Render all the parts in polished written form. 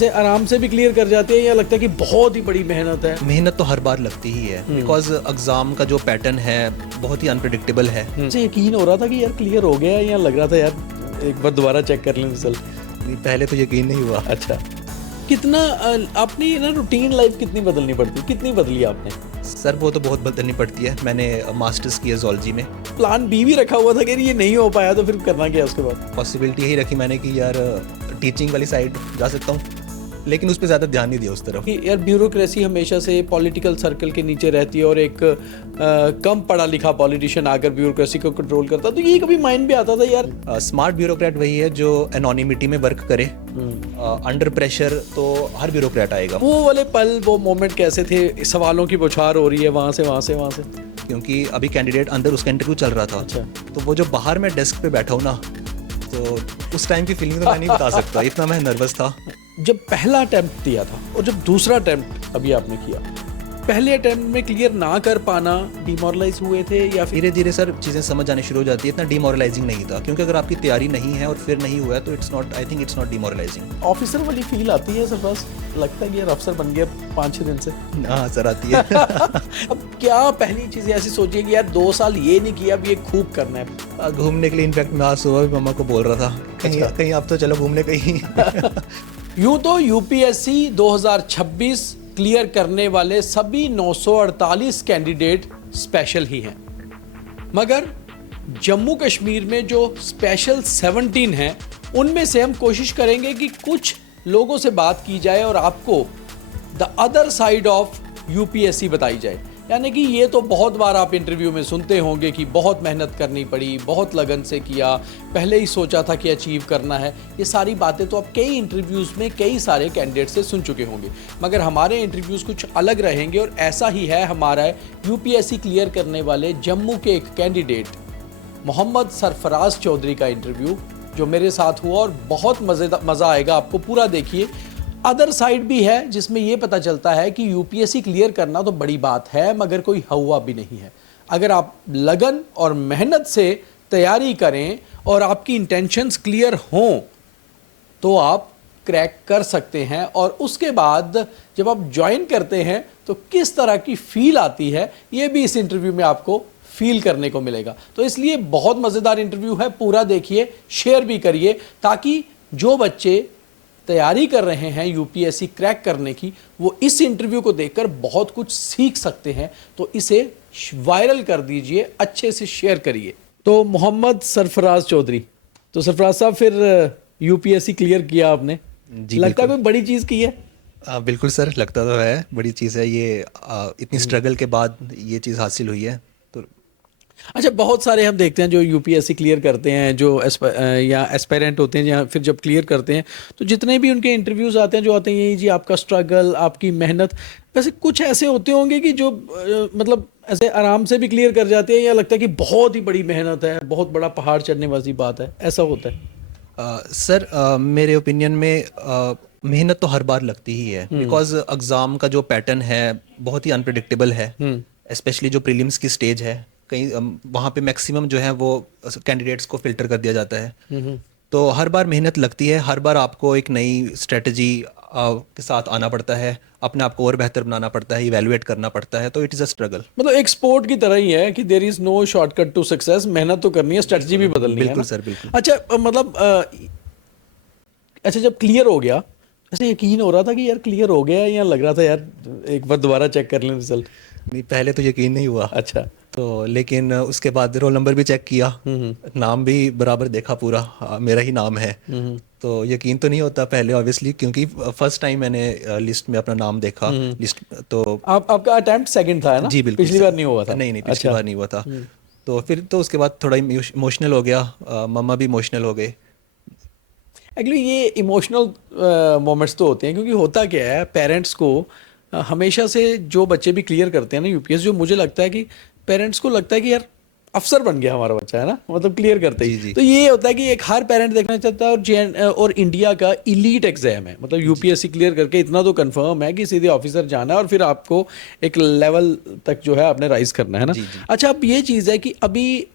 से आराम से भी क्लियर कर जाते हैं या लगता है कि बहुत ही बड़ी मेहनत है? मेहनत तो हर बार लगती ही है बिकॉज एग्ज़ाम का जो पैटर्न है बहुत ही अनप्रिडिक्टेबल है। मुझे यकीन हो रहा था कि यार क्लियर हो गया या लग रहा था यार एक बार दोबारा चेक कर लें रिजल्ट? पहले तो यकीन नहीं हुआ। अच्छा, कितना आपने ना रूटीन लाइफ कितनी बदलनी पड़ती, कितनी बदली आपने? सर वो तो बहुत बदलनी पड़ती है। मैंने मास्टर्स किया ज़ूलॉजी में। प्लान बी भी रखा हुआ था कि ये नहीं हो पाया तो फिर करना क्या उसके बाद? पॉसिबिलिटी यही रखी मैंने कि यार टीचिंग वाली साइड जा सकता हूँ, लेकिन उस पर ज़्यादा ध्यान नहीं दिया उस तरफ। कि यार ब्यूरोक्रेसी हमेशा से पॉलिटिकल सर्कल के नीचे रहती है और एक कम पढ़ा लिखा पॉलिटिशियन आकर ब्यूरोक्रेसी को कंट्रोल करता, तो ये कभी माइंड में आता था यार? स्मार्ट ब्यूरोक्रेट वही है जो एनोनिमिटी में वर्क करे। अंडर प्रेशर तो हर ब्यूरोक्रेट आएगा। वो वाले पल, वो मोमेंट कैसे थे? सवालों की बौछार हो रही है वहाँ से वहाँ से वहाँ से, क्योंकि अभी कैंडिडेट अंदर उसका इंटरव्यू चल रहा था। अच्छा। तो वो जो बाहर मैं डेस्क पे बैठा हूँ ना, तो उस टाइम की फीलिंग तो मैं नहीं बता सकता, इतना मैं नर्वस था। जब पहला अटेम्प्ट दिया था और जब दूसरा अटेम्प्ट अभी आपने किया, पहले अटेम्प्ट में क्लियर ना कर पाना, डिमोरलाइज हुए थे या फिर? धीरे धीरे सर चीज़ें समझ आने शुरू हो जाती है। इतना डिमोरलाइजिंग नहीं था, क्योंकि अगर आपकी तैयारी नहीं है और फिर नहीं हुआ है तो it's not, I think it's not demoralising. Officer वाली फील आती है सर? बस लगता है कि यार अफसर बन गया 5-6 दिन से। हाँ सर आती है। अब क्या पहली चीज़ ऐसी सोचिए कि यार 2 साल ये नहीं किया, अब ये खूब करना है? घूमने के लिए इनफैक्ट मैं आज सुबह भी मम्मा को बोल रहा था कहीं कहीं आप तो चलो घूमने कहीं। यूँ तो यूपीएससी 2026 क्लियर करने वाले सभी 948 कैंडिडेट स्पेशल ही हैं, मगर जम्मू कश्मीर में जो स्पेशल 17 हैं उनमें से हम कोशिश करेंगे कि कुछ लोगों से बात की जाए और आपको the other side of UPSC बताई जाए। यानी कि ये तो बहुत बार आप इंटरव्यू में सुनते होंगे कि बहुत मेहनत करनी पड़ी, बहुत लगन से किया, पहले ही सोचा था कि अचीव करना है। ये सारी बातें तो आप कई इंटरव्यूज़ में कई सारे कैंडिडेट से सुन चुके होंगे, मगर हमारे इंटरव्यूज़ कुछ अलग रहेंगे और ऐसा ही है हमारा यूपीएससी क्लियर करने वाले जम्मू के एक कैंडिडेट मोहम्मद सरफराज चौधरी का इंटरव्यू जो मेरे साथ हुआ, और बहुत मज़ा आएगा आपको, पूरा देखिए। अदर साइड भी है जिसमें यह पता चलता है कि यूपीएससी क्लियर करना तो बड़ी बात है, मगर कोई हवा भी नहीं है। अगर आप लगन और मेहनत से तैयारी करें और आपकी इंटेंशंस क्लियर हों तो आप क्रैक कर सकते हैं। और उसके बाद जब आप ज्वाइन करते हैं तो किस तरह की फील आती है, ये भी इस इंटरव्यू में आपको फील करने को मिलेगा। तो इसलिए बहुत मज़ेदार इंटरव्यू है, पूरा देखिए, शेयर भी करिए, ताकि जो बच्चे तैयारी कर रहे हैं यूपीएससी क्रैक करने की, वो इस इंटरव्यू को देखकर बहुत कुछ सीख सकते हैं। तो इसे वायरल कर दीजिए, अच्छे से शेयर करिए। तो मोहम्मद सरफराज चौधरी, तो सरफराज साहब फिर यूपीएससी क्लियर किया आपने, लगता है कोई बड़ी चीज़ की है? बिल्कुल सर, लगता तो है बड़ी चीज़ है ये। इतनी स्ट्रगल के बाद ये चीज़ हासिल हुई है तो। अच्छा, बहुत सारे हम देखते हैं जो यूपीएससी क्लियर करते हैं, जो या एस्पायरेंट होते हैं, या फिर जब क्लियर करते हैं तो जितने भी उनके इंटरव्यूज़ आते हैं जो आते हैं, यही जी आपका स्ट्रगल, आपकी मेहनत। वैसे कुछ ऐसे होते होंगे कि जो मतलब ऐसे आराम से भी क्लियर कर जाते हैं या लगता है कि बहुत ही बड़ी मेहनत है, बहुत बड़ा पहाड़ चढ़ने वाली बात है, ऐसा होता है? सर मेरे ओपिनियन में मेहनत तो हर बार लगती ही है बिकॉज एग्ज़ाम का जो पैटर्न है बहुत ही अनप्रिडिक्टेबल है। स्पेशली जो प्रीलिम्स की स्टेज है, कहीं वहाँ पे मैक्सिमम जो है वो कैंडिडेट्स को फिल्टर कर दिया जाता है। तो हर बार मेहनत लगती है, हर बार आपको एक नई स्ट्रेटजी के साथ आना पड़ता है, अपने आप को और बेहतर बनाना पड़ता है, इवैल्यूएट करना पड़ता है। तो इट इज़ अ स्ट्रगल। मतलब एक स्पोर्ट की तरह ही है कि there is no shortcut to success, मेहनत तो करनी है, स्ट्रेटजी भी बदलनी है। बिल्कुल सर, बिल्कुल। अच्छा, मतलब अच्छा, जब क्लियर हो गया, ऐसे यकीन हो रहा था कि यार क्लियर हो गया या लग रहा था यार एक बार दोबारा चेक कर लें रिजल्ट? नहीं, पहले तो यकीन नहीं हुआ। अच्छा। तो लेकिन उसके बाद रोल नंबर भी चेक किया, नाम भी बराबर देखा, पूरा मेरा ही नाम है। तो यकीन तो नहीं होता पहले ऑब्वियसली, क्योंकि फर्स्ट टाइम मैंने लिस्ट में अपना नाम देखा। लिस्ट तो आपका अटेम्प्ट सेकंड था है ना? जी बिल्कुल। पिछली बार नहीं हुआ था? नहीं, पिछली बार नहीं हुआ था। तो फिर तो उसके बाद थोड़ा इमोशनल हो गया, मम्मा भी इमोशनल हो गए। एक्चुअली ये इमोशनल मोमेंट्स तो होते हैं, क्योंकि होता क्या है, पेरेंट्स को हमेशा से जो बच्चे भी क्लियर करते हैं ना यूपीएस, जो मुझे लगता है कि पेरेंट्स को लगता है कि यार अफसर बन गया हमारा बच्चा, है ना, मतलब क्लियर करते ही। तो ये होता है कि एक हर पेरेंट देखना चाहता है, और इंडिया का इलीट एग्जाम है, मतलब यूपीएससी क्लियर करके इतना तो कंफर्म है कि सीधे ऑफिसर जाना है और फिर आपको एक लेवल तक जो है आपने राइज करना है ना। अच्छा, अब ये चीज़ है कि अभी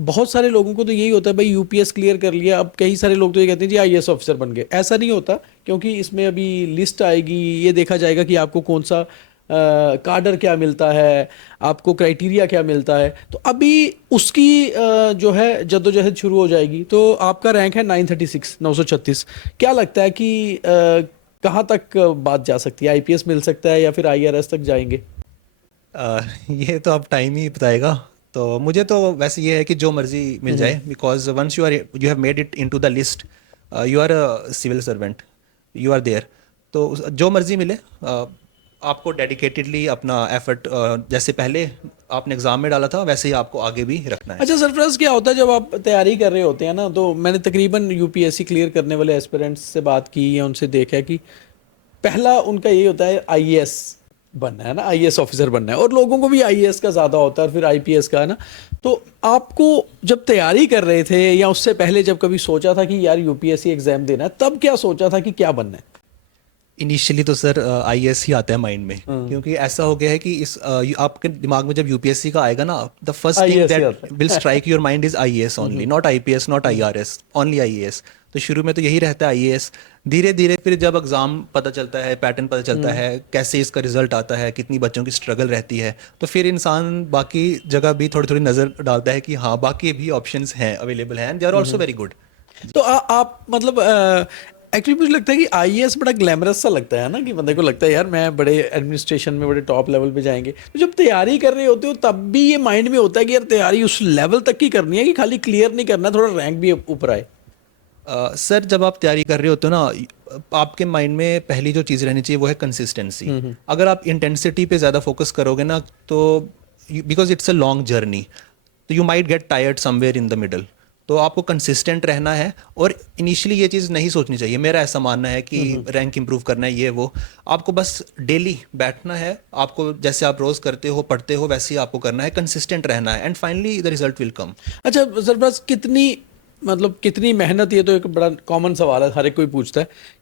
बहुत सारे लोगों को तो यही होता है भाई यूपीएस क्लियर कर लिया, अब कई सारे लोग तो ये कहते हैं जी आईएएस ऑफिसर बन गए। ऐसा नहीं होता, क्योंकि इसमें अभी लिस्ट आएगी, ये देखा जाएगा कि आपको कौन सा कार्डर क्या मिलता है, आपको क्राइटेरिया क्या मिलता है। तो अभी उसकी जो है जद्दोजहद शुरू हो जाएगी। तो आपका रैंक है 936, 936। क्या लगता है कि कहाँ तक बात जा सकती है? आईपीएस मिल सकता है या फिर आईआरएस तक जाएंगे? ये तो अब टाइम ही बताएगा। तो मुझे तो वैसे ये है कि जो मर्जी मिल जाए, because once you have made it into the list, you are a civil servant, you are there. तो जो मर्जी मिले, आपको डेडिकेटेडली अपना एफर्ट जैसे पहले आपने एग्ज़ाम में डाला था वैसे ही आपको आगे भी रखना है। अच्छा सरफराज, क्या होता है जब आप तैयारी कर रहे होते हैं ना, तो मैंने तकरीबन यूपीएससी क्लियर करने वाले एस्पिरेंट्स से बात की या उनसे देखा है कि पहला उनका यही होता है आईएएस बनना है ना, आईएएस ऑफिसर बनना है, और लोगों को भी आईएएस का ज़्यादा होता है और फिर आईपीएस का है ना। तो आपको जब तैयारी कर रहे थे या उससे पहले जब कभी सोचा था कि यार यूपीएससी एग्जाम देना है, तब क्या सोचा था कि क्या बनना है? इनिशियली तो सर आईएएस ही आता है माइंड में, क्योंकि ऐसा हो गया है कि आपके दिमाग में जब यूपीएससी का आएगा ना, द फर्स्ट थिंग IAS ही आता that will strike your mind is IAS only, not IPS, not IRS, only IAS. तो शुरू में तो यही रहता है आईएएस। धीरे धीरे फिर जब एग्जाम पता चलता है, पैटर्न पता चलता है, कैसे इसका रिजल्ट आता है, कितनी बच्चों की स्ट्रगल रहती है, तो फिर इंसान बाकी जगह भी थोड़ी थोड़ी नज़र डालता है कि हाँ बाकी भी ऑप्शंस हैं, अवेलेबल हैं, they are also very good. तो आप मतलब एक्चुअली मुझे लगता है कि आईएएस बड़ा ग्लैमरस सा लगता है ना, कि बंदे को लगता है यार मैं बड़े एडमिनिस्ट्रेशन में बड़े टॉप लेवल पे जाएंगे। तो जब तैयारी कर रहे होते हो तब भी ये माइंड में होता है कि यार तैयारी उस लेवल तक की करनी है कि खाली क्लियर नहीं करना, थोड़ा रैंक भी ऊपर आए? सर जब आप तैयारी कर रहे होते हो ना, आपके माइंड में पहली जो चीज़ रहनी चाहिए वो है कंसिस्टेंसी। अगर आप इंटेंसिटी पे ज़्यादा फोकस करोगे ना, तो because it's a long journey, तो you might get tired somewhere in the middle. तो आपको कंसिस्टेंट रहना है, और इनिशियली ये चीज़ नहीं सोचनी चाहिए। मेरा ऐसा मानना है कि रैंक इंप्रूव करना है ये वो, आपको बस डेली बैठना है, आपको जैसे आप रोज़ करते हो पढ़ते हो वैसे ही आपको करना है, कंसिस्टेंट रहना है, and finally the result will come. अच्छा सरफराज, कितनी मेहनत, ये तो एक बड़ा कॉमन सवाल है, हर एक कोई पूछता है।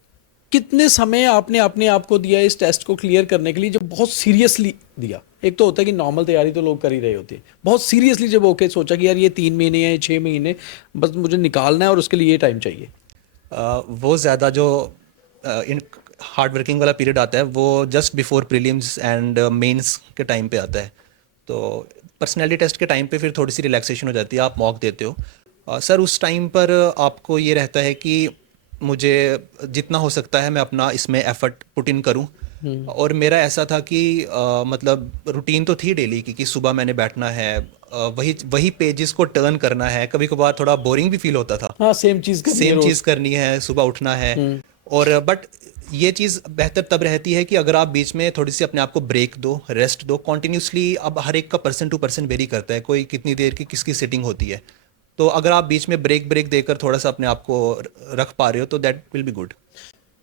कितने समय आपने अपने आप को दिया इस टेस्ट को क्लियर करने के लिए, जब बहुत सीरियसली दिया? एक तो होता है कि नॉर्मल तैयारी तो लोग कर ही रहे होते हैं, बहुत सीरियसली जब ओके सोचा कि यार ये 3 महीने या 6 महीने बस मुझे निकालना है और उसके लिए ये टाइम चाहिए। वो ज़्यादा जो इन हार्ड वर्किंग वाला पीरियड आता है वो just before prelims and mains के टाइम पे आता है। तो पर्सनैलिटी टेस्ट के टाइम पे फिर थोड़ी सी रिलैक्सेशन हो जाती है, आप मॉक देते हो। सर उस टाइम पर आपको ये रहता है कि मुझे जितना हो सकता है मैं अपना इसमें एफर्ट पुट इन करूँ। और मेरा ऐसा था कि मतलब रूटीन तो थी डेली की, कि सुबह मैंने बैठना है, वही पेजेस को टर्न करना है। कभी कभार थोड़ा बोरिंग भी फील होता था, हाँ, सेम चीज़ करनी है, सुबह उठना है। और बट ये चीज़ बेहतर तब रहती है कि अगर आप बीच में थोड़ी सी अपने आप को ब्रेक दो, रेस्ट दो। कॉन्टिन्यूसली अब हर एक का पर्सन टू पर्सन वेरी करता है, कोई कितनी देर की किसकी सिटिंग होती है। तो अगर आप बीच में ब्रेक देकर थोड़ा सा अपने आप को रख पा रहे हो तो दैट विल बी गुड।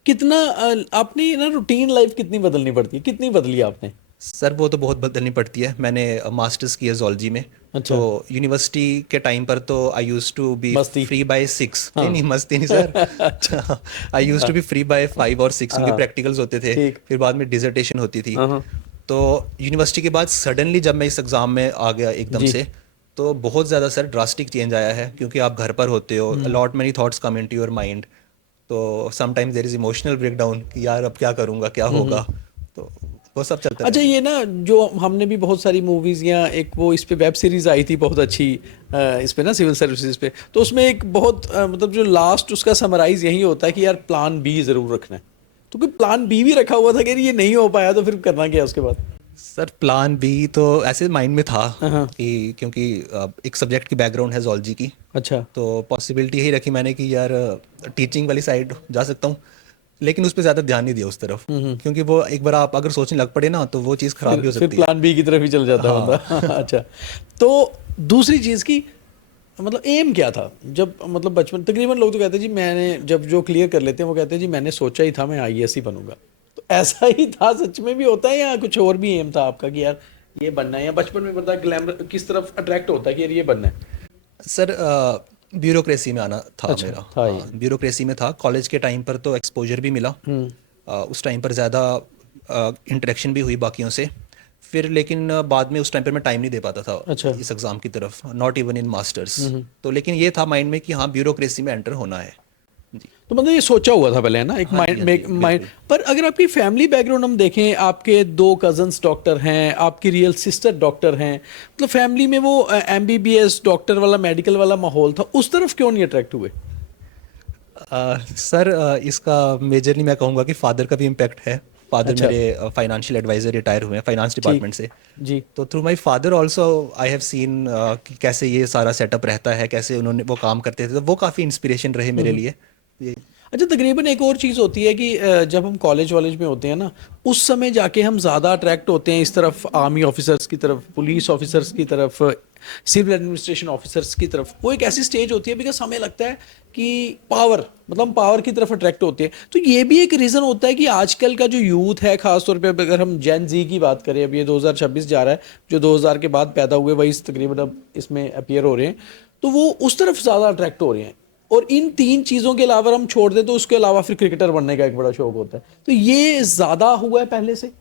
कितना आपने ना रूटीन लाइफ कितनी बदलनी पड़ती है, कितनी बदली आपने? सर वो तो बहुत बदलनी पड़ती है। मैंने मास्टर्स किया ज़ूलॉजी में। अच्छा। तो यूनिवर्सिटी के टाइम पर तो आई यूज्ड टू बी मस्ती। Free by 6। नहीं मस्ती नहीं sir, I used to be free by 5 और 6, क्योंकि प्रैक्टिकल्स होते थे, ठीक। फिर बाद में डिसर्टेशन होती थी। हाँ। तो यूनिवर्सिटी के बाद सडनली जब मैं इस एग्ज़ाम में आ गया एकदम से, तो बहुत ज़्यादा सर ड्रास्टिक चेंज आया है, क्योंकि आप घर पर होते हो, lot many thoughts come into your mind. तो sometimes there is emotional breakdown कि यार अब क्या करूँगा, क्या होगा। तो वो सब चलता अच्छा, रहता है। ये ना जो हमने भी बहुत सारी मूवीज़ या एक वो इस पे वेब सीरीज़ आई थी बहुत अच्छी, इस पे ना सिविल सर्विसेज पे, तो उसमें एक बहुत मतलब जो लास्ट उसका समराइज़ यही होता है कि यार प्लान बी ज़रूर रखना है। तो कोई प्लान बी भी रखा हुआ था कि ये नहीं हो पाया तो फिर करना क्या उसके बाद? सर प्लान बी तो ऐसे माइंड में था कि क्योंकि एक सब्जेक्ट की बैकग्राउंड है ज़ूलॉजी की, अच्छा। तो पॉसिबिलिटी यही रखी मैंने कि यार टीचिंग वाली साइड जा सकता हूँ, लेकिन उस पर ज़्यादा ध्यान नहीं दिया उस तरफ, क्योंकि वो एक बार आप अगर सोचने लग पड़े ना तो वो चीज़ खराब भी हो फिर सकती है। प्लान बी की तरफ ही चल जाता है बंदा। अच्छा, तो दूसरी चीज़ की मतलब एम क्या था जब, मतलब बचपन, तकरीबन लोग तो कहते हैं जी मैंने जब जो क्लियर कर लेते हैं वो कहते हैं जी मैंने सोचा ही था मैं आईएएस ही बनूंगा। तो ऐसा ही था, सच में भी होता है या कुछ और भी एम था आपका कि यार ये बनना है? या बचपन में बंदा ग्लैमर किस तरफ अट्रैक्ट होता है कि यार ये बनना है? सर ब्यूरोक्रेसी में आना था अच्छा, मेरा। था ये। हाँ, ब्यूरोक्रेसी में था। कॉलेज के टाइम पर तो एक्सपोजर भी मिला, उस टाइम पर ज़्यादा इंटरेक्शन भी हुई बाकियों से। फिर लेकिन बाद में उस टाइम पर मैं टाइम नहीं दे पाता था अच्छा। इस एग्ज़ाम की तरफ, नॉट इवन इन मास्टर्स। तो लेकिन ये था माइंड में कि हाँ ब्यूरोक्रेसी में एंटर होना है जी। तो मतलब ये सोचा हुआ था पहले, है ना, एक हाँ जी, माइंड हाँ में, जी, माइंड। बिल्कुल। पर अगर आपकी फैमिली बैकग्राउंड हम देखें, आपके 2 कजन्स डॉक्टर हैं, आपकी रियल सिस्टर डॉक्टर हैं, मतलब फैमिली में वो एमबीबीएस डॉक्टर वाला, मेडिकल वाला माहौल था, उस तरफ क्यों नहीं अट्रैक्ट हुए? सर इसका मेजरली मैं कहूँगा कि फादर का भी इम्पैक्ट है। फादर अच्छा। मेरे फाइनेंशियल एडवाइज़र रिटायर हुए हैं फाइनेंस ठीक। डिपार्टमेंट से। जी। तो through my father also I have seen कि कैसे ये सारा सेटअप रहता है, कैसे उन्होंने वो काम करते थे, तो वो काफ़ी इंस्पिरेशन रहे मेरे लिए ये। अच्छा, तकरीबन एक और चीज़ होती है कि जब हम कॉलेज वॉलेज में होते हैं ना, उस समय जाके हम ज़्यादा अट्रैक्ट होते हैं इस तरफ, आर्मी ऑफिसर्स की तरफ, पुलिस ऑफिसर्स की तरफ, सिविल एडमिनिस्ट्रेशन ऑफिसर्स की तरफ। वो एक ऐसी स्टेज होती है बिकॉज हमें लगता है कि पावर, मतलब हम पावर की तरफ अट्रैक्ट होते हैं। तो ये भी एक रीज़न होता है कि आजकल का जो यूथ है, खासतौर पे अगर हम जेन जी की बात करें, अब ये 2026 जा रहा है, जो 2000 के बाद पैदा हुए वही तकरीबन अब इसमें अपीयर हो रहे हैं, तो वो उस तरफ ज़्यादा अट्रैक्ट हो रहे हैं। और इन 3 चीज़ों के अलावा हम छोड़ दें तो उसके अलावा फिर क्रिकेटर बनने का एक बड़ा शौक होता है। तो ये ज़्यादा हुआ है पहले से?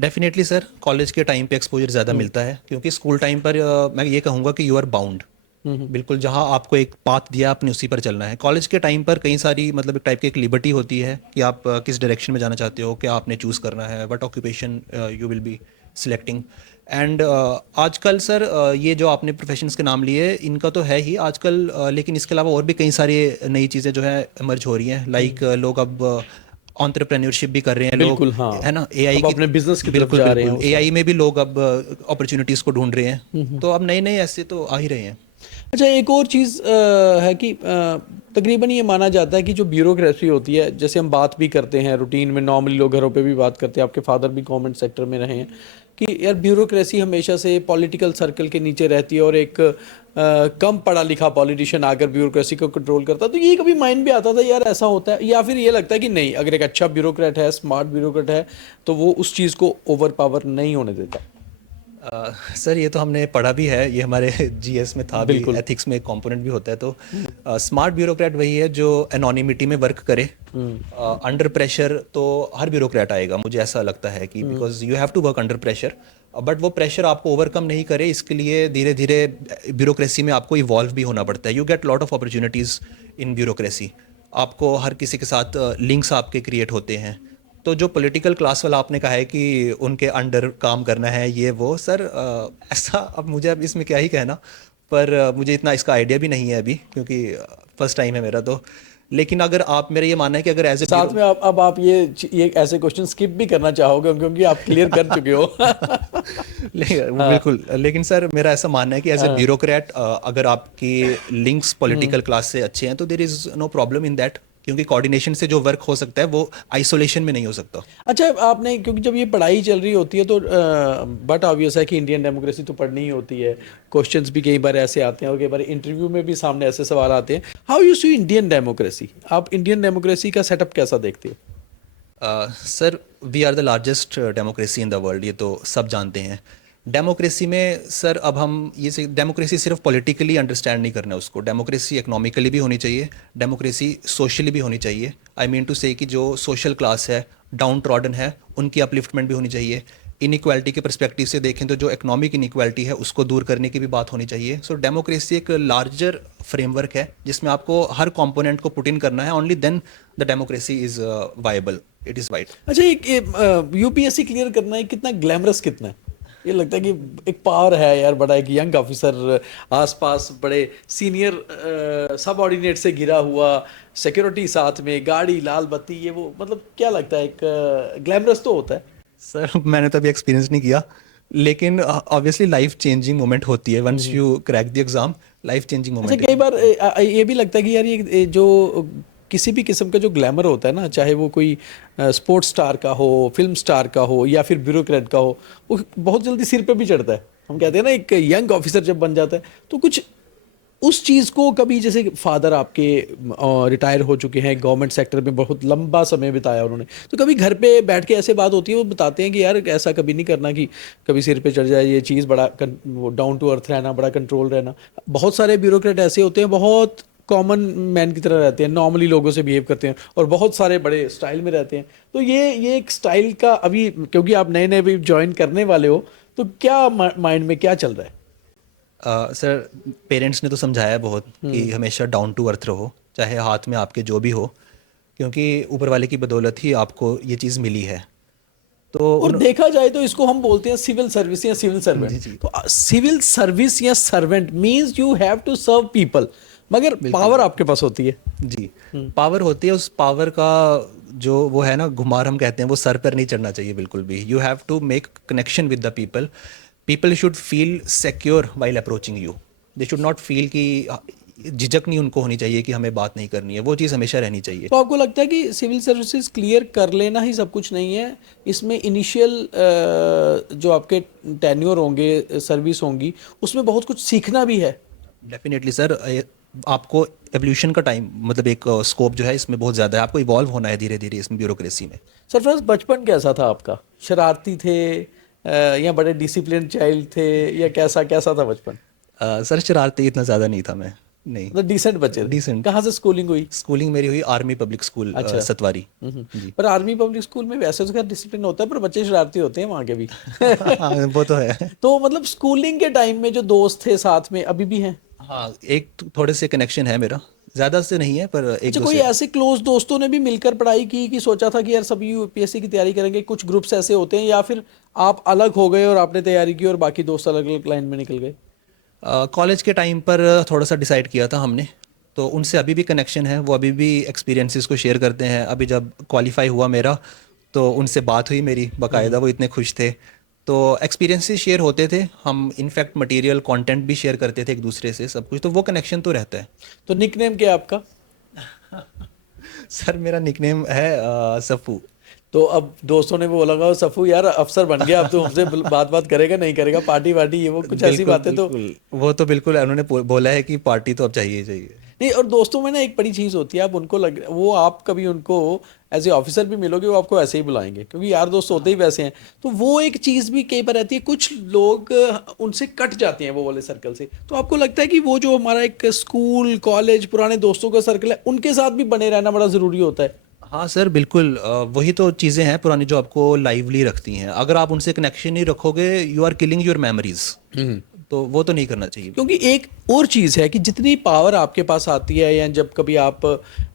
डेफिनेटली सर, कॉलेज के टाइम पे एक्सपोजर ज़्यादा मिलता है, क्योंकि स्कूल टाइम पर मैं ये कहूँगा कि यू आर बाउंड। बिल्कुल, जहाँ आपको एक पाथ दिया आपने उसी पर चलना है। कॉलेज के टाइम पर कई सारी मतलब एक टाइप की एक लिबर्टी होती है कि आप किस डायरेक्शन में जाना चाहते हो, क्या आपने चूज़ करना है, what occupation you will be selecting. And आजकल सर ये जो आपने प्रोफेशंस के नाम लिए इनका तो है ही आजकल, लेकिन इसके अलावा और भी कई सारी नई चीज़ें जो है इमर्ज हो रही हैं। लाइक लोग अब एंटरप्रेन्योरशिप भी कर रहे हैं लोग, बिल्कुल, हाँ। है ना, एआई अब की। अपने बिजनेस की तरफ बिल्कुल जा रहे हैं बिल्कुल, वो सब। एआई में भी लोग अब अपॉर्चुनिटीज़ को ढूंढ रहे हैं, तो अब नए नए ऐसे तो आ ही रहे हैं। अच्छा, एक और चीज़ है कि तकरीबन ये माना जाता है कि जो ब्यूरोक्रेसी होती है, जैसे हम बात भी करते हैं रूटीन में, नॉर्मली लोग घरों पे भी बात करते हैं, आपके फादर भी गवर्नमेंट सेक्टर में रहे हैं, कि यार ब्यूरोक्रेसी हमेशा से पॉलिटिकल सर्कल के नीचे रहती है, और एक कम पढ़ा लिखा पॉलिटिशियन आकर ब्यूरोक्रेसी को कंट्रोल करता है। तो ये कभी माइंड में आता था यार ऐसा होता है, या फिर ये लगता है कि नहीं, अगर एक अच्छा ब्यूरोक्रेट है, स्मार्ट ब्यूरोक्रेट है, तो वो उस चीज़ को ओवर पावर नहीं होने देता? सर ये तो हमने पढ़ा भी है, ये हमारे जीएस में था भी, बिल्कुल। एथिक्स में एक कंपोनेंट भी होता है। तो स्मार्ट ब्यूरोक्रेट वही है जो एनोनिमिटी में वर्क करे। अंडर प्रेशर तो हर ब्यूरोक्रेट आएगा, मुझे ऐसा लगता है कि because you have to work under pressure, but वो प्रेशर आपको ओवरकम नहीं करे, इसके लिए धीरे धीरे ब्यूरोक्रेसी में आपको इवॉल्व भी होना पड़ता है। You get lot of opportunities in bureaucracy, आपको हर किसी के साथ लिंक्स आपके क्रिएट होते हैं। तो जो पॉलिटिकल क्लास वाला आपने कहा है कि उनके अंडर काम करना है, ये वो सर ऐसा अब मुझे अब इसमें क्या ही कहना, पर मुझे इतना इसका आइडिया भी नहीं है अभी, क्योंकि फर्स्ट टाइम है मेरा तो। लेकिन अगर आप, मेरा ये मानना है कि अगर एज ए साथ में अब आप ये ऐसे क्वेश्चन स्किप भी करना चाहोगे क्योंकि आप क्लियर कर चुके हो। बिल्कुल, लेकिन सर मेरा ऐसा मानना है कि एज ए ब्यूरोक्रेट अगर आपकी लिंक्स पॉलिटिकल क्लास से अच्छे हैं तो there is no problem in that, क्योंकि कोऑर्डिनेशन से जो वर्क हो सकता है वो आइसोलेशन में नहीं हो सकता। अच्छा, आपने, क्योंकि जब ये पढ़ाई चल रही होती है तो बट ऑब्वियस है कि इंडियन डेमोक्रेसी तो पढ़नी ही होती है, क्वेश्चंस भी कई बार ऐसे आते हैं और कई बार इंटरव्यू में भी सामने ऐसे सवाल आते हैं। How you see Indian democracy? आप इंडियन डेमोक्रेसी का सेटअप कैसा देखते हो? Sir we are the largest democracy in the world, ये तो सब जानते हैं। डेमोक्रेसी में सर अब हम ये डेमोक्रेसी सिर्फ पॉलिटिकली अंडरस्टैंड नहीं करना है उसको, डेमोक्रेसी इकोनॉमिकली भी होनी चाहिए, डेमोक्रेसी सोशली भी होनी चाहिए। आई मीन टू से कि जो सोशल क्लास है, डाउन ट्रॉडन है, उनकी अपलिफ्टमेंट भी होनी चाहिए। इनइक्वालिटी के पर्सपेक्टिव से देखें तो जो इकोनॉमिक इनइक्वालिटी है उसको दूर करने की भी बात होनी चाहिए। सो डेमोक्रेसी एक लार्जर फ्रेमवर्क है जिसमें आपको हर कंपोनेंट को पुट इन करना है, only then the democracy is viable, it is white. अच्छा, एक यूपीएससी क्लियर करना है कितना ग्लैमरस, कितना है? ये लगता है कि एक पावर है यार बड़ा, एक यंग ऑफिसर, आसपास बड़े सीनियर सब ऑर्डिनेट से घिरा हुआ, सिक्योरिटी साथ में, गाड़ी, लाल बत्ती, ये वो, मतलब क्या लगता है, एक ग्लैमरस तो होता है? सर मैंने तो अभी एक्सपीरियंस नहीं किया, लेकिन ऑब्वियसली लाइफ चेंजिंग मोमेंट होती है once you crack the exam, life changing अच्छा, मोमेंट। कई बार ये भी लगता है कि यार ये जो किसी भी किस्म का जो ग्लैमर होता है ना, चाहे वो कोई स्पोर्ट्स स्टार का हो, फिल्म स्टार का हो, या फिर ब्यूरोक्रेट का हो, वो बहुत जल्दी सिर पे भी चढ़ता है। हम कहते हैं ना, एक यंग ऑफिसर जब बन जाता है तो कुछ उस चीज़ को कभी, जैसे फादर आपके रिटायर हो चुके हैं, गवर्नमेंट सेक्टर में बहुत लंबा समय बिताया उन्होंने, तो कभी घर पे बैठ के ऐसे बात होती है, वो बताते हैं कि यार ऐसा कभी नहीं करना कि कभी सिर पे चढ़ जाए ये चीज़, बड़ा वो डाउन टू अर्थ रहना, बड़ा कंट्रोल रहना। बहुत सारे ब्यूरोक्रेट ऐसे होते हैं, बहुत कॉमन मैन की तरह रहते हैं, नॉर्मली लोगों से बिहेव करते हैं और बहुत सारे बड़े स्टाइल में रहते हैं। तो ये एक स्टाइल का अभी, क्योंकि आप नए नए भी ज्वाइन करने वाले हो, तो क्या माइंड में क्या चल रहा है? सर पेरेंट्स ने तो समझाया है बहुत कि हमेशा डाउन टू अर्थ रहो, चाहे हाथ में आपके जो भी हो, क्योंकि ऊपर वाले की बदौलत ही आपको ये चीज़ मिली है। तो और देखा जाए तो इसको हम बोलते हैं सिविल सर्विस या सिविल जी, सर्वेंट। जी। तो सिविल सर्विस या servant means you have to serve people, मगर पावर आपके पास होती है। जी, पावर होती है, उस पावर का जो वो है ना घुमार हम कहते हैं, वो सर पर नहीं चढ़ना चाहिए बिल्कुल भी। You have to make connection with the people. People should feel secure while approaching you. They should not feel कि झिझक नहीं उनको होनी चाहिए कि हमें बात नहीं करनी है, वो चीज़ हमेशा रहनी चाहिए। तो आपको लगता है कि सिविल सर्विसेज क्लियर कर लेना ही सब कुछ नहीं है, इसमें इनिशियल जो आपके टेन्योर होंगे, सर्विस होंगी, उसमें बहुत कुछ सीखना भी है? डेफिनेटली सर, आपको एवोल्यूशन का टाइम, मतलब एक स्कोप जो है इसमें बहुत ज़्यादा है। आपको इवॉल्व होना है धीरे धीरे इसमें, ब्यूरोक्रेसी में। सरफराज, बचपन कैसा था आपका? शरारती थे या बड़े डिसिप्लिन चाइल्ड थे, या कैसा कैसा था बचपन? सर शरारती इतना ज़्यादा नहीं था मैं, नहीं। मतलब डिसेंट बच्चे थे? Decent। कहाँ से स्कूलिंग हुई? स्कूलिंग मेरी हुई आर्मी पब्लिक स्कूल, अच्छा। सतवारी। जी। पर आर्मी पब्लिक स्कूल में वैसे तो खैर डिसिप्लिन होता है, पर बच्चे शरारती होते हैं वहाँ के भी। हाँ, वो तो है। तो मतलब स्कूलिंग के टाइम में जो दोस्त थे साथ में, अभी भी हैं? हाँ, एक थोड़े से कनेक्शन है मेरा, ज़्यादा से नहीं है पर एक अच्छा, दो कोई से। ऐसे क्लोज दोस्तों ने भी मिलकर पढ़ाई की कि सोचा था कि यार सभी यूपीएससी की तैयारी करेंगे? कुछ ग्रुप्स ऐसे होते हैं, या फिर आप अलग हो गए और आपने तैयारी की और बाकी दोस्त अलग अलग लाइन में निकल गए? कॉलेज के टाइम पर थोड़ा सा डिसाइड किया था हमने, तो उनसे अभी भी कनेक्शन है। वो अभी भी एक्सपीरियंसेस को शेयर करते हैं। अभी जब क्वालिफाई हुआ मेरा, तो उनसे बात हुई मेरी बाकायदा, वो इतने खुश थे। तो एक्सपीरियंसेस शेयर होते थे हम, इनफैक्ट मटेरियल कंटेंट भी शेयर करते थे एक दूसरे से, सब कुछ। तो वो कनेक्शन तो रहता है। तो निकनेम क्या है आपका? सर मेरा निकनेम है सफ़ू। तो अब दोस्तों ने वो बोला, सफू यार अफसर बन गया, अब तो हमसे बात करेगा नहीं करेगा, पार्टी वार्टी ये वो कुछ ऐसी बिल्कुल बातें तो? बिल्कुल, वो तो बिल्कुल उन्होंने बोला है कि पार्टी तो अब चाहिए ही चाहिए। नहीं, और दोस्तों में ना एक बड़ी चीज़ होती है, आप उनको वो आप कभी उनको एज ए ऑफिसर भी मिलोगे, वो आपको ऐसे ही बुलाएंगे, क्योंकि यार दोस्त होते ही वैसे हैं। तो वो एक चीज़ भी कई बार रहती है, कुछ लोग उनसे कट जाते हैं वो वाले सर्कल से। तो आपको लगता है कि वो जो हमारा एक स्कूल कॉलेज पुराने दोस्तों का सर्कल है, उनके साथ भी बने रहना बड़ा ज़रूरी होता है? हाँ सर बिल्कुल, वही तो चीज़ें हैं पुरानी जो आपको लाइवली रखती हैं। अगर आप उनसे कनेक्शन नहीं रखोगे, you are killing your memories. तो वो तो नहीं करना चाहिए। क्योंकि एक और चीज़ है कि जितनी पावर आपके पास आती है, या जब कभी आप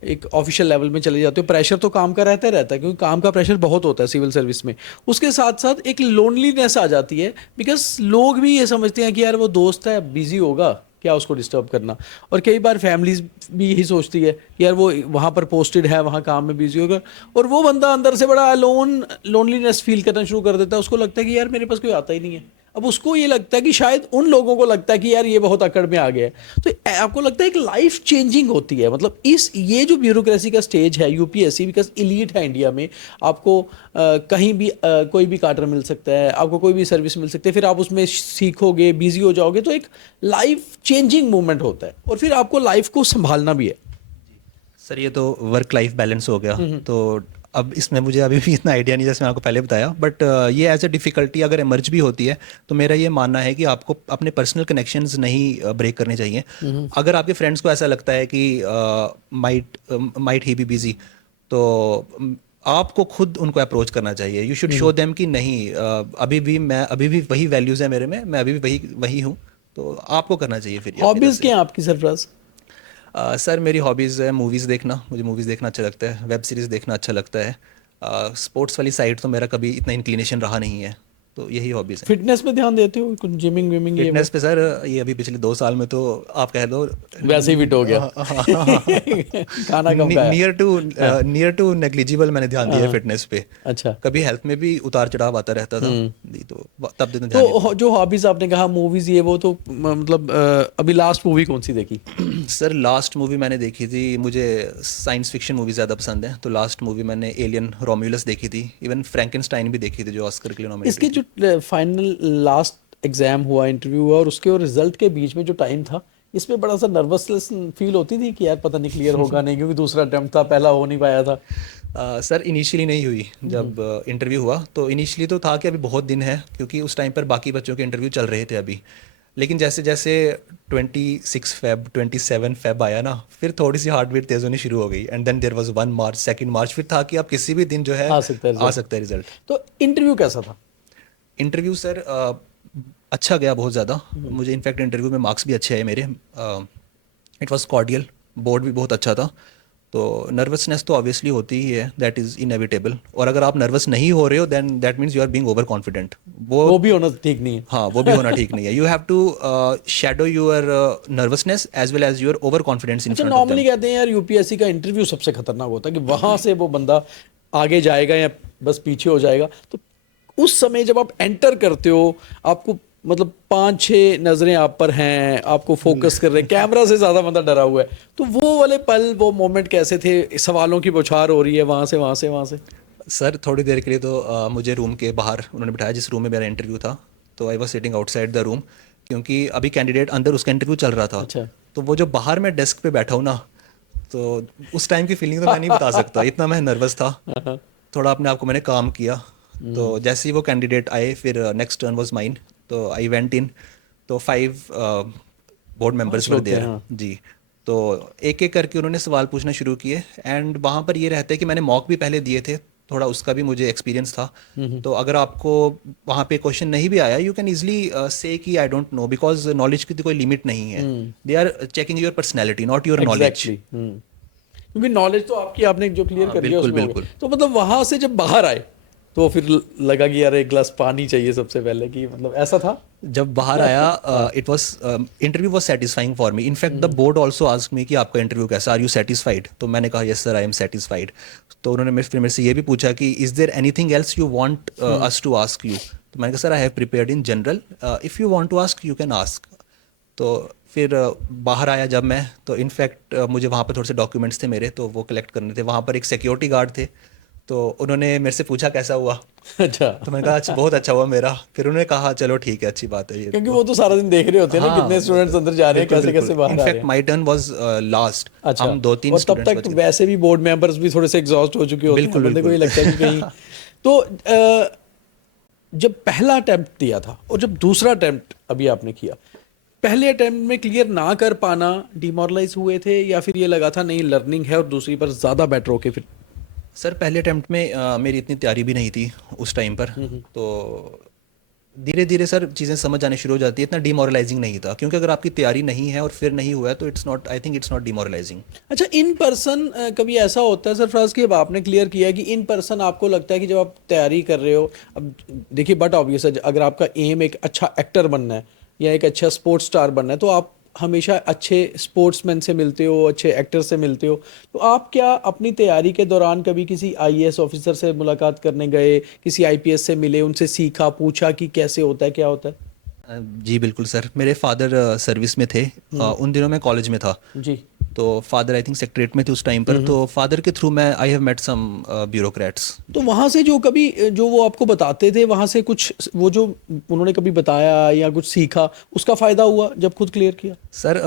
एक ऑफिशियल लेवल में चले जाते हो, प्रेशर तो काम का रहता है, क्योंकि काम का प्रेशर बहुत होता है सिविल सर्विस में। उसके साथ साथ एक लोनलीनेस आ जाती है, बिकॉज लोग भी ये समझते हैं कि यार वो दोस्त है, बिजी होगा, क्या उसको डिस्टर्ब करना। और कई बार फैमिलीज भी यही सोचती है कि यार वो वहाँ पर पोस्टेड है, वहाँ काम में बिजी होगा, और वो बंदा अंदर से बड़ा लोनलीनेस फील करना शुरू कर देता है। उसको लगता है कि यार मेरे पास कोई आता ही नहीं है। अब उसको ये लगता है कि शायद उन लोगों को लगता है कि यार ये बहुत अकड़ में आ गया है। तो आपको लगता है एक लाइफ चेंजिंग होती है, मतलब ये जो ब्यूरोक्रेसी का स्टेज है यूपीएससी, बिकॉज इलीट है इंडिया में, आपको कहीं भी कोई भी काटर मिल सकता है, आपको कोई भी सर्विस मिल सकती है, फिर आप उसमें सीखोगे, बिजी हो जाओगे, तो एक लाइफ चेंजिंग मूवमेंट होता है, और फिर आपको लाइफ को संभालना भी है। सर ये तो वर्क लाइफ बैलेंस हो गया। तो अब इसमें मुझे अभी भी इतना आइडिया नहीं, जैसे मैंने आपको पहले बताया, बट ये एज ए डिफ़िकल्टी अगर इमर्ज भी होती है, तो मेरा ये मानना है कि आपको अपने पर्सनल कनेक्शंस नहीं ब्रेक करने चाहिए। अगर आपके फ्रेंड्स को ऐसा लगता है कि माइट ही बी बिजी, तो आपको खुद उनको अप्रोच करना चाहिए। यू शुड शो देम कि नहीं, अभी भी वही वैल्यूज़ है मेरे में, मैं अभी भी वही हूँ। तो आपको करना चाहिए फिर। हॉबीज़ क्या हैं आपकी सरफराज? सर मेरी हॉबीज़ है मूवीज़ देखना, मुझे मूवीज़ देखना अच्छा लगता है, वेब सीरीज़ देखना अच्छा लगता है। स्पोर्ट्स वाली साइड तो मेरा कभी इतना इंक्लिनेशन रहा नहीं है, तो यही हॉबीज़ है। फिटनेस पे ध्यान देते हो? कुछ जिमिंग विमिंग? ये फिटनेस पे सर ये अभी पिछले 2 साल में तो आप कह लो वैसे ही फिट हो गया। खाना कम खाया? नियर टू नेग्लिजिबल मैंने ध्यान दिया है फिटनेस पे। अच्छा। कभी हेल्थ में भी उतार चढ़ाव आता रहता था, नहीं तो तब दिन तो जो हॉबीज आपने कहा मूवीज ये वो, तो मतलब अभी लास्ट मूवी कौन सी देखी? सर लास्ट मूवी मैंने देखी थी, मुझे साइंस फिक्शन मूवी ज़्यादा पसंद है, तो लास्ट मूवी मैंने एलियन रोम्यूलस देखी थी। इवन फ्रैंकेनस्टाइन भी देखी थी जो ऑस्कर के लिए नॉमिनेटेड। इसके जो फाइनल लास्ट एग्जाम हुआ, इंटरव्यू हुआ, और उसके और रिजल्ट के बीच में जो टाइम था, इसमें बड़ा सा नर्वसनेस फील होती थी कि यार पता नहीं क्लियर होगा नहीं, क्योंकि दूसरा अटेम्प्ट था, पहला हो नहीं पाया था। सर इनिशियली नहीं हुई। जब इंटरव्यू हुआ तो इनिशियली तो था कि अभी बहुत दिन है, क्योंकि उस टाइम पर बाकी बच्चों के इंटरव्यू चल रहे थे अभी। लेकिन जैसे जैसे 27 फेब आया ना, फिर थोड़ी सी हार्ट बीट तेज होनी शुरू हो गई, एंड देन देयर वाज 1 मार्च, 2 मार्च, फिर था कि आप किसी भी दिन जो है आ सकता है आ रिजल्ट। सकता है रिजल्ट। तो इंटरव्यू कैसा था? इंटरव्यू सर अच्छा गया बहुत ज़्यादा। मुझे इनफैक्ट इंटरव्यू में मार्क्स भी अच्छे आए मेरे। इट वाज कॉर्डियल, बोर्ड भी बहुत अच्छा था। तो नर्वसनेस तो ऑब्वियसली होती ही है, दैट इज़ इनएविटेबल। और अगर आप नर्वस नहीं हो रहे हो then that means you are being over confident. वो वो भी होना ठीक नहीं है। हाँ, वो भी होना ठीक नहीं है। You have to shadow your nervousness as well as your over confidence in अच्छा, फ्रंट ऑफ नॉर्मली देम। कहते हैं यार यूपीएससी का इंटरव्यू सबसे खतरनाक होता है कि वहां से वो बंदा आगे जाएगा या बस पीछे हो जाएगा। तो उस समय जब आप एंटर करते हो, आपको मतलब 5-6 नजरें आप पर हैं, आपको फोकस कर रहे हैं, कैमरा से ज्यादा बंदा डरा हुआ है, तो वो वाले पल, वो मोमेंट कैसे थे? सवालों की बौछार हो रही है वहां से वहां से वहां से। सर थोड़ी देर के लिए तो मुझे रूम के बाहर उन्होंने बिठाया, जिस रूम में मेरा इंटरव्यू था। तो I was sitting outside the room, क्योंकि अभी कैंडिडेट अंदर उसका इंटरव्यू चल रहा था। अच्छा। तो वो जो बाहर मैं डेस्क पे बैठा हूँ ना, तो उस टाइम की फीलिंग तो मैं नहीं बता सकता, इतना मैं नर्वस था। थोड़ा अपने आप को मैंने काम किया। तो जैसे ही वो कैंडिडेट आए, फिर नेक्स्ट टर्न वाज माइन। तो आई वेंट इन। तो 5 बोर्ड मेंबर्स 5 वर लोग थे, देयर हाँ। जी। तो एक एक करके उन्होंने सवाल पूछना शुरू किए, एंड वहाँ पर ये रहता है कि मैंने मॉक भी पहले दिए थे, थोड़ा उसका भी मुझे एक्सपीरियंस था। तो अगर आपको वहाँ पे क्वेश्चन नहीं भी आया, यू कैन ईजिली से कि I don't know, because knowledge की तो कोई लिमिट नहीं है। They are checking your personality, not your knowledge. Exactly. क्योंकि नॉलेज तो आपकी, आपने जो क्लियर हाँ, कर लिया बिल्कुल उसमें हो गई। बिल्कुल। तो मतलब वहां से जब बाहर आए तो फिर लगा कि यार एक गिलास पानी चाहिए सबसे पहले, कि मतलब ऐसा था? जब बाहर आया, it was interview was satisfying for me. In fact the board also asked me कि आपका इंटरव्यू कैसा, आर यू सेटिस्फाइड? तो मैंने कहा yes sir, I am satisfied. तो उन्होंने फिर मेरे से ये भी पूछा कि is there anything else you want us to ask you? तो मैंने कहा sir, I have prepared in general, if you want to ask you can ask. तो फिर बाहर आया जब मैं, तो इनफैक्ट मुझे वहाँ पर थोड़े से डॉक्यूमेंट्स थे मेरे, तो वो कलेक्ट करने थे। वहाँ पर एक सिक्योरिटी गार्ड थे, तो उन्होंने मेरे से पूछा कैसा हुआ। अच्छा। तो मैंने कहा अच्छा, बहुत अच्छा हुआ मेरा। फिर उन्होंने कहा चलो ठीक है, अच्छी बात है ये क्योंकि तो। वो तो सारा दिन देख रहे होते हैं ना हाँ, कितने स्टूडेंट्स अंदर जा रहे हैं, बिल्कुल कैसे बिल्कुल। कैसे बाहर आ रहे इनफैक्ट हैं। My turn was last. अच्छा। हम 2-3 और तब स्टूडेंट्स तक बचे थे। वैसे भी बोर्ड मेंबर्स भी थोड़े से एग्जॉस्ट हो चुके होते हैं, बिल्कुल बंदे को ये बिल्कुल। लगता है कि कहीं तो जब पहला अटेम्प्ट दिया था और जब दूसरा अटेम्प्ट अभी आपने किया, पहले अटेम्प्ट में क्लियर ना कर पाना डिमोरलाइज हुए थे, या फिर ये लगा था नहीं लर्निंग है और दूसरी पर ज्यादा बेटर होके फिर? सर पहले अटेम्प्ट में मेरी इतनी तैयारी भी नहीं थी उस टाइम पर। तो धीरे धीरे सर चीज़ें समझ आने शुरू हो जाती है। इतना डिमोरलाइजिंग नहीं था, क्योंकि अगर आपकी तैयारी नहीं है और फिर नहीं हुआ है तो it's not, I think it's not demoralising. अच्छा, इन पर्सन कभी ऐसा होता है सरफराज कि अब आपने क्लियर किया है कि इन पर्सन आपको लगता है कि जब आप तैयारी कर रहे हो, अब देखिए बट ऑब्वियस है, अगर आपका एम एक अच्छा एक्टर बनना है या एक अच्छा स्पोर्ट्स स्टार बनना है, तो आप हमेशा अच्छे स्पोर्ट्समैन से मिलते हो, अच्छे एक्टर से मिलते हो। तो आप क्या अपनी तैयारी के दौरान कभी किसी आईएएस ऑफिसर से मुलाकात करने गए, किसी आईपीएस से मिले, उनसे सीखा, पूछा कि कैसे होता है, क्या होता है? जी बिल्कुल सर, मेरे फादर सर्विस में थे। उन दिनों मैं कॉलेज में था। जी। तो फादर आई थिंक सेक्रेटरीट में थे उस टाइम पर। तो फादर के थ्रू मैं I have met some bureaucrats. तो वहां से जो कभी जो वो आपको बताते थे, वहां से कुछ वो जो उन्होंने कभी बताया या कुछ सीखा, उसका फायदा हुआ जब खुद क्लियर किया? सर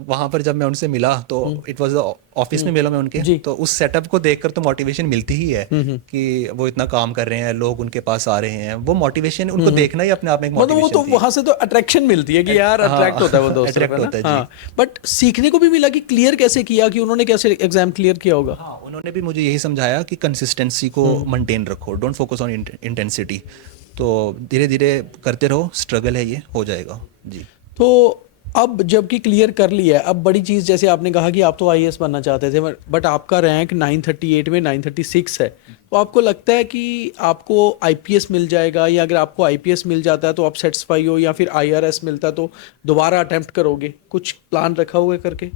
वहाँ पर जब मैं उनसे मिला तो इट वाज ऑफिस में मिला मैं उनके। जी। तो उस सेटअप को देखकर तो मोटिवेशन मिलती ही है कि वो इतना काम कर रहे हैं, लोग उनके पास आ रहे हैं। वो मोटिवेशन उनको देखना ही अपने आप में एक मतलब वो मोटिवेशन तो थी। वहां से तो अट्रैक्शन मिलती है कि यार हाँ, अट्रैक्ट होता है वो दोस्त attract होता है, जी। हाँ। बट सीखने को भी मिला कि क्लियर कैसे किया, कि उन्होंने कैसे एग्जाम क्लियर किया होगा? हाँ, उन्होंने भी मुझे यही समझाया कि कंसिस्टेंसी को मेंटेन रखो, डोंट फोकस ऑन इंटेंसिटी। तो धीरे धीरे करते रहो, स्ट्रगल है, ये हो जाएगा जी। तो अब जबकि क्लियर कर लिया है, अब बड़ी चीज़, जैसे आपने कहा कि आप तो आईएएस बनना चाहते थे, बट आपका रैंक 938 में 936 है, तो आपको लगता है कि आपको आईपीएस मिल जाएगा, या अगर आपको आईपीएस मिल जाता है तो आप सेटिस्फाई हो, या फिर आईआरएस मिलता तो दोबारा अटेम्प्ट करोगे? कुछ प्लान रखा हुआ है करके?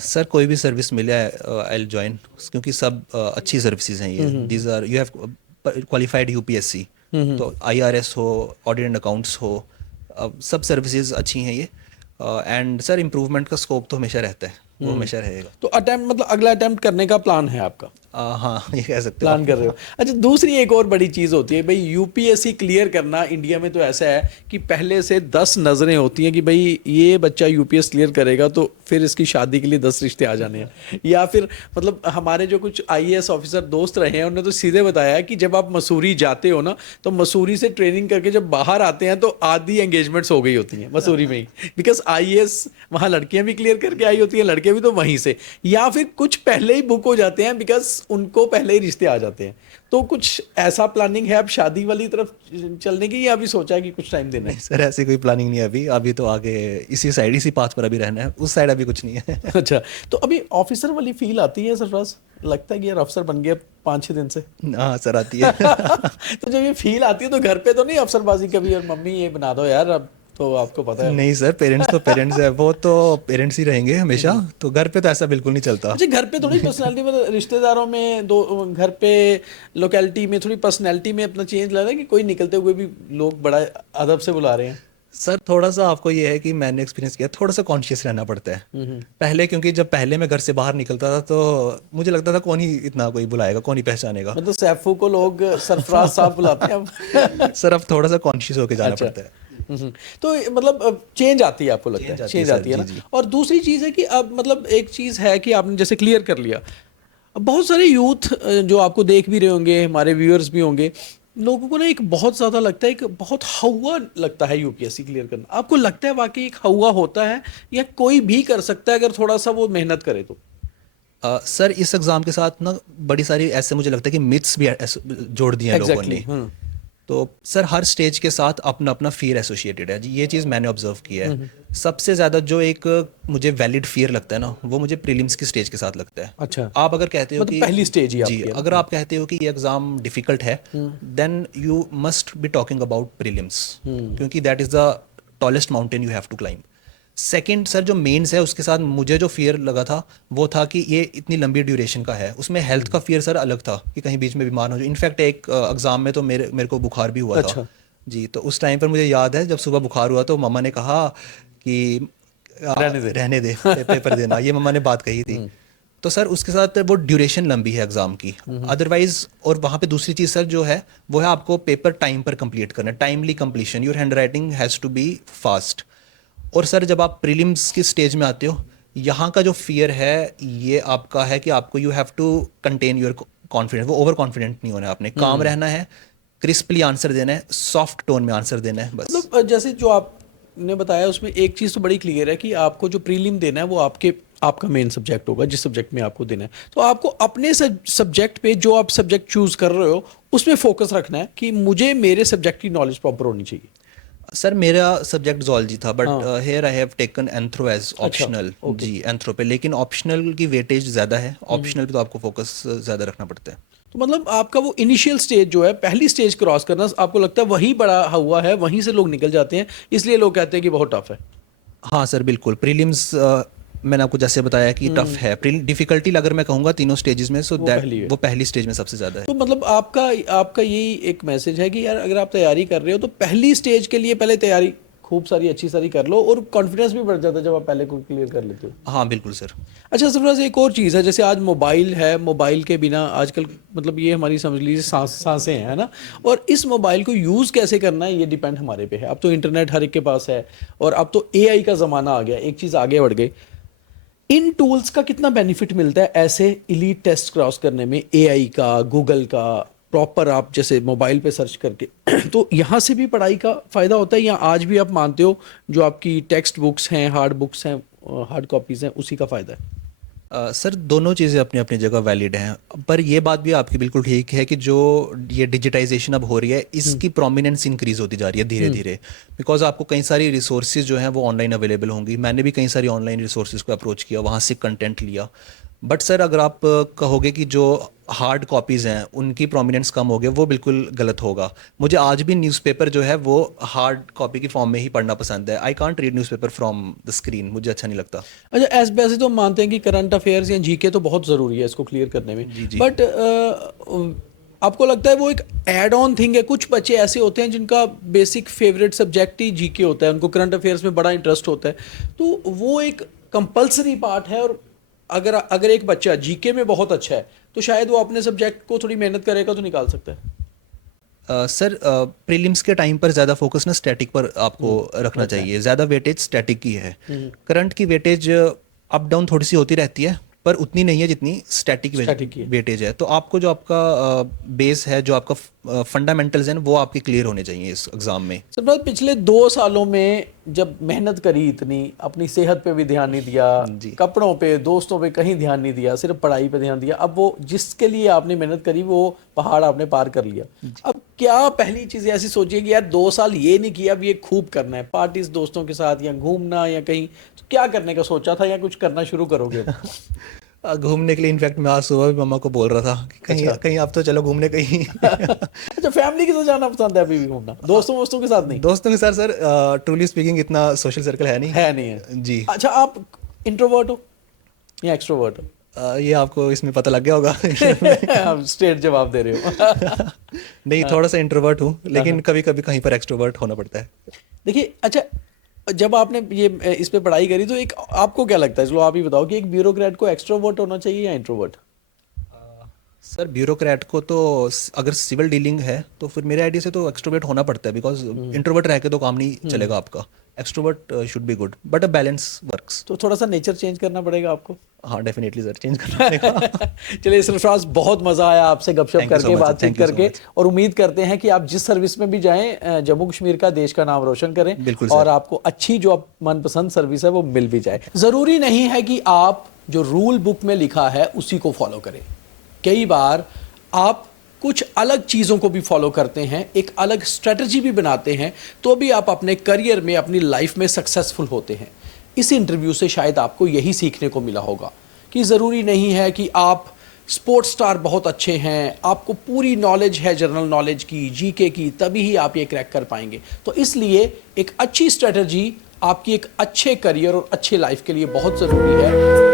सर कोई भी सर्विस मिले आई विल ज्वाइन, क्योंकि सब अच्छी सर्विसेज हैं ये। These are, you have qualified UPSC, तो आईआरएस हो, ऑडिट एंड अकाउंट्स हो, सब सर्विसेज अच्छी हैं ये। एंड सर इम्प्रूवमेंट का स्कोप तो हमेशा रहता है, वो हमेशा रहेगा। तो अटेम्प्ट मतलब अगला अटेम्प्ट करने का प्लान है आपका? हाँ ये कह सकते हो प्लान कर रहे हो। अच्छा, दूसरी एक और बड़ी चीज़ होती है भाई, यूपीएससी क्लियर करना इंडिया में तो ऐसा है कि पहले से 10 नज़रें होती हैं कि भाई ये बच्चा यूपीएस क्लियर करेगा तो फिर इसकी शादी के लिए 10 रिश्ते आ जाने हैं। या फिर मतलब हमारे जो कुछ आईएएस ऑफिसर दोस्त रहे हैं उन्होंने तो सीधे बताया कि जब आप मसूरी जाते हो ना, तो मसूरी से ट्रेनिंग करके जब बाहर आते हैं तो आधी एंगेजमेंट्स हो गई होती हैं मसूरी में ही, बिकॉज आईएएस वहाँ लड़कियां भी क्लियर करके आई होती हैं, लड़के भी तो वहीं से, या फिर कुछ पहले ही बुक हो जाते हैं बिकॉज उनको पहले ही रिश्ते आ जाते हैं। तो कुछ ऐसा प्लानिंग है अब शादी वाली तरफ चलने की, या अभी सोचा है कि कुछ टाइम देना है? सर ऐसी कोई प्लानिंग नहीं है अभी, अभी तो आगे इसी साइड इसी पाथ पर अभी रहना है, उस साइड अभी कुछ नहीं है। अच्छा, तो अभी ऑफिसर वाली फील आती है सरफराज? लगता है कि यार अफसर बन गया 5-6 दिन से? हाँ सर आती है। तो जब ये फील आती है तो घर पे तो नहीं अफसरबाजी कभी, और मम्मी ये बना दो यार, अब तो आपको पता है। नहीं सर, पेरेंट्स तो पेरेंट्स है, वो तो पेरेंट्स ही रहेंगे हमेशा, तो घर पे तो ऐसा बिल्कुल नहीं चलता। अच्छा, घर पे थोड़ी पर्सनालिटी में, रिश्तेदारों में, दो घर पे लोकेलिटी में थोड़ी पर्सनालिटी में अपना चेंज लग रहा है कि कोई निकलते हुए भी लोग बड़ा अदब से बुला रहे हैं? सर थोड़ा सा आपको ये है कि मैंने एक्सपीरियंस किया, थोड़ा सा कॉन्शियस रहना पड़ता है पहले, क्योंकि जब पहले मैं घर से बाहर निकलता था तो मुझे लगता था कौन ही इतना कोई बुलाएगा, कौन ही पहचानेगा। मतलब सैफू को लोग सरफराज साहब बुलाते हैं अब। सर अब थोड़ा सा कॉन्शियस होकर जाना अच्छा। पड़ता है। तो मतलब चेंज आती है, आपको लगता है चेंज आती है सर, ना? जी, जी। और दूसरी चीज़ है कि अब मतलब एक चीज़ है कि आपने जैसे क्लियर कर लिया, अब बहुत सारे यूथ जो आपको देख भी रहे होंगे, हमारे व्यूअर्स भी होंगे, लोगों को ना एक बहुत ज़्यादा लगता है, एक बहुत हवा लगता है यूपीएससी क्लियर करना। आपको लगता है वाकई एक हवा होता है, या कोई भी कर सकता है अगर थोड़ा सा वो मेहनत करे तो? सर इस एग्ज़ाम के साथ ना बड़ी सारी ऐसे मुझे लगता है कि मिथ्स भी जोड़ दिए हैं लोगों ने। तो सर हर स्टेज के साथ अपना अपना फियर एसोसिएटेड है जी, ये चीज़ मैंने ऑब्जर्व की है। सबसे ज़्यादा जो एक मुझे वैलिड फियर लगता है ना, वो मुझे प्रीलिम्स की स्टेज के साथ लगता है। अच्छा, आप अगर कहते हो मतलब कि पहली स्टेज ही जी, आपकी है ना? अगर आप कहते हो कि ये एग्ज़ाम डिफ़िकल्ट है, then you must be talking about prelims, क्योंकि that is the tallest mountain you have to climb. Second sir जो मेंस है उसके साथ मुझे जो फियर लगा था वो था कि ये इतनी लंबी ड्यूरेशन का है, उसमें हेल्थ का फियर सर अलग था कि कहीं बीच में बीमार हो जाए। इनफैक्ट एक एग्जाम में तो मेरे को बुखार भी हुआ अच्छा। था जी, तो उस टाइम पर मुझे याद है जब सुबह बुखार हुआ तो मम्मा ने कहा कि रहने दे पेपर देना, ये मम्मा ने बात कही थी। तो सर उसके साथ वो ड्यूरेशन लंबी है एग्जाम की अदरवाइज। और वहाँ पे दूसरी चीज़ सर जो है वो है आपको पेपर टाइम पर कंप्लीट करना, timely completion, your handwriting has to be fast. और सर जब आप प्रीलिम्स की स्टेज में आते हो, यहाँ का जो फियर है ये आपका है कि आपको you have to contain your confidence, वो ओवर कॉन्फिडेंट नहीं होना है, आपने काम रहना है, क्रिस्पली आंसर देना है, सॉफ्ट टोन में आंसर देना है बस। मतलब जैसे जो आपने बताया उसमें एक चीज़ तो बड़ी क्लियर है कि आपको जो प्रीलिम देना है वो आपका मेन सब्जेक्ट होगा, जिस सब्जेक्ट में आपको देना है। तो आपको अपने सब्जेक्ट पे जो आप सब्जेक्ट चूज कर रहे हो उसमें फोकस रखना है कि मुझे मेरे सब्जेक्ट की नॉलेज प्रॉपर होनी चाहिए। सर मेरा सब्जेक्ट जोलॉजी था, but here I have taken anthro as optional. okay. जी एंथ्रो पे, लेकिन ऑप्शनल की वेटेज ज़्यादा है, ऑप्शनल पे तो आपको फोकस ज़्यादा रखना पड़ता है। तो मतलब आपका वो इनिशियल स्टेज जो है, पहली स्टेज क्रॉस करना, आपको लगता है वही बड़ा हुआ है, वहीं से लोग निकल जाते हैं, इसलिए लोग कहते हैं कि बहुत टफ है? हाँ सर बिल्कुल, प्रीलिम्स मैंने आपको जैसे बताया कि टफ है। डिफिकल्टी अगर मैं कहूँगा तीनों स्टेजेस में, सो दैट वो पहली स्टेज में सबसे ज़्यादा है। तो मतलब आपका यही एक मैसेज है कि यार अगर आप तैयारी कर रहे हो तो पहली स्टेज के लिए पहले तैयारी खूब सारी अच्छी सारी कर लो, और कॉन्फिडेंस भी बढ़ जाता है जब आप पहले को क्लियर कर लेते हो। हाँ बिल्कुल सर। अच्छा सरफराज, एक और चीज़ है, जैसे आज मोबाइल है, मोबाइल के बिना आजकल मतलब ये हमारी समझ लीजिए सांसें हैं, है ना? और इस मोबाइल को यूज़ कैसे करना है ये डिपेंड हमारे पे है। अब तो इंटरनेट हर एक के पास है, और अब तो एआई का ज़माना आ गया, एक चीज़ आगे बढ़ गई। इन टूल्स का कितना बेनिफिट मिलता है ऐसे इलीट टेस्ट क्रॉस करने में, एआई का, गूगल का, प्रॉपर आप जैसे मोबाइल पे सर्च करके तो यहाँ से भी पढ़ाई का फ़ायदा होता है, या आज भी आप मानते हो जो आपकी टेक्स्ट बुक्स हैं, हार्ड बुक्स हैं, हार्ड कॉपीज़ हैं, उसी का फ़ायदा है? सर दोनों चीज़ें अपनी अपनी जगह वैलिड हैं, पर ये बात भी आपकी बिल्कुल ठीक है कि जो ये डिजिटाइजेशन अब हो रही है इसकी प्रोमिनेंस इंक्रीज़ होती जा रही है धीरे धीरे, बिकॉज आपको कई सारी रिसोर्सेज जो हैं वो ऑनलाइन अवेलेबल होंगी। मैंने भी कई सारी ऑनलाइन रिसोर्सेज को अप्रोच किया, वहाँ से कंटेंट लिया। बट सर अगर आप कहोगे कि जो हार्ड कॉपीज़ हैं उनकी प्रोमिनेंस कम हो गई, वो बिल्कुल गलत होगा। मुझे आज भी न्यूज़पेपर जो है वो हार्ड कॉपी की फॉर्म में ही पढ़ना पसंद है। I can't read newspaper from the screen, मुझे अच्छा नहीं लगता। अच्छा, वैसे तो हम मानते हैं कि करंट अफेयर्स या जीके तो बहुत ज़रूरी है इसको क्लियर करने में, बट आपको लगता है वो एक एड ऑन थिंग है? कुछ बच्चे ऐसे होते हैं जिनका बेसिक फेवरेट सब्जेक्ट ही जीके होता है, उनको करंट अफेयर्स में बड़ा इंटरेस्ट होता है, तो वो एक कंपल्सरी पार्ट है, और अगर एक बच्चा जीके में बहुत अच्छा है तो शायद वो अपने सब्जेक्ट को थोड़ी मेहनत करेगा तो निकाल सकता है। सर प्रीलिम्स के टाइम पर ज़्यादा फोकस ना स्टैटिक पर आपको रखना चाहिए, ज़्यादा वेटेज स्टैटिक की है। करंट की वेटेज अप डाउन थोड़ी सी होती रहती है पर उतनी नहीं है जितनी स्टैटिक की है। वेटेज है। तो आपको जो आपका बेस है, जो आपका फंडामेंटल्स हैं, वो आपके क्लियर होने चाहिए इस एग्ज़ाम में। सर बात पिछले 2 सालों में जब मेहनत करी इतनी, अपनी सेहत पे भी ध्यान नहीं दिया, कपड़ों पे, दोस्तों पे कहीं ध्यान नहीं दिया, सिर्फ पढ़ाई पे ध्यान दिया, अब वो जिसके लिए आपने मेहनत करी वो पहाड़ आपने पार कर लिया। अब क्या पहली चीज़ ऐसी सोचिए कि यार 2 साल ये नहीं किया, अब ये खूब करना है, पार्टीज दोस्तों के साथ या घूमना या कहीं, तो क्या करने का सोचा था या कुछ करना शुरू करोगे? घूमने के लिए इनफैक्ट मैं आज सुबह भी मम्मा को बोल रहा था कि कहीं कहीं आप तो चलो घूमने कहीं। अच्छा, फैमिली के साथ जाना पसंद है अभी भी घूमना, दोस्तों के साथ नहीं? दोस्तों के साथ सर ट्रूली स्पीकिंग इतना सोशल सर्कल है नहीं है जी। अच्छा, आप इंट्रोवर्ट हो या एक्सट्रोवर्ट हो? ये आपको इसमें पता लग गया होगा। आप स्ट्रेट जवाब दे रहे हो। नहीं, थोड़ा सा इंट्रोवर्ट हूँ लेकिन कभी कभी कहीं पर एक्सट्रोवर्ट होना पड़ता है। देखिए, अच्छा, जब आपने ये इस पे पढ़ाई करी तो एक आपको क्या लगता है, चलो आप ही बताओ कि एक ब्यूरोक्रेट को एक्सट्रोवर्ट होना चाहिए या इंट्रोवर्ट? सर ब्यूरोक्रेट को तो अगर सिविल डीलिंग है तो फिर मेरे आइडिया से तो एक्सट्रोवर्ट होना पड़ता है, बिकॉज इंट्रोवर्ट रह के तो काम नहीं चलेगा आपका। Extrovert should be good but a balance works. तो थोड़ा सा नेचर चेंज करना पड़ेगा आपको। हाँ डेफिनेटली सर, चेंज करना पड़ेगा। चलिए सरफराज, बहुत मजा आया आपसे गपशप Thank you so करके, much, बातचीत thank you so करके, much. और उम्मीद करते हैं कि आप जिस सर्विस में भी जाएं जम्मू कश्मीर का, देश का नाम रोशन करें बिल्कुल और सर। आपको अच्छी जो आप मनपसंद सर्विस है वो मिल भी जाए। जरूरी नहीं है कि आप जो रूल बुक में लिखा है उसी को फॉलो करें, कई बार आप कुछ अलग चीज़ों को भी फॉलो करते हैं, एक अलग स्ट्रेटजी भी बनाते हैं, तो भी आप अपने करियर में, अपनी लाइफ में सक्सेसफुल होते हैं। इस इंटरव्यू से शायद आपको यही सीखने को मिला होगा कि ज़रूरी नहीं है कि आप स्पोर्ट्स स्टार बहुत अच्छे हैं, आपको पूरी नॉलेज है जनरल नॉलेज की, जीके की, तभी ही आप ये क्रैक कर पाएंगे। तो इसलिए एक अच्छी स्ट्रेटजी आपकी एक अच्छे करियर और अच्छे लाइफ के लिए बहुत ज़रूरी है।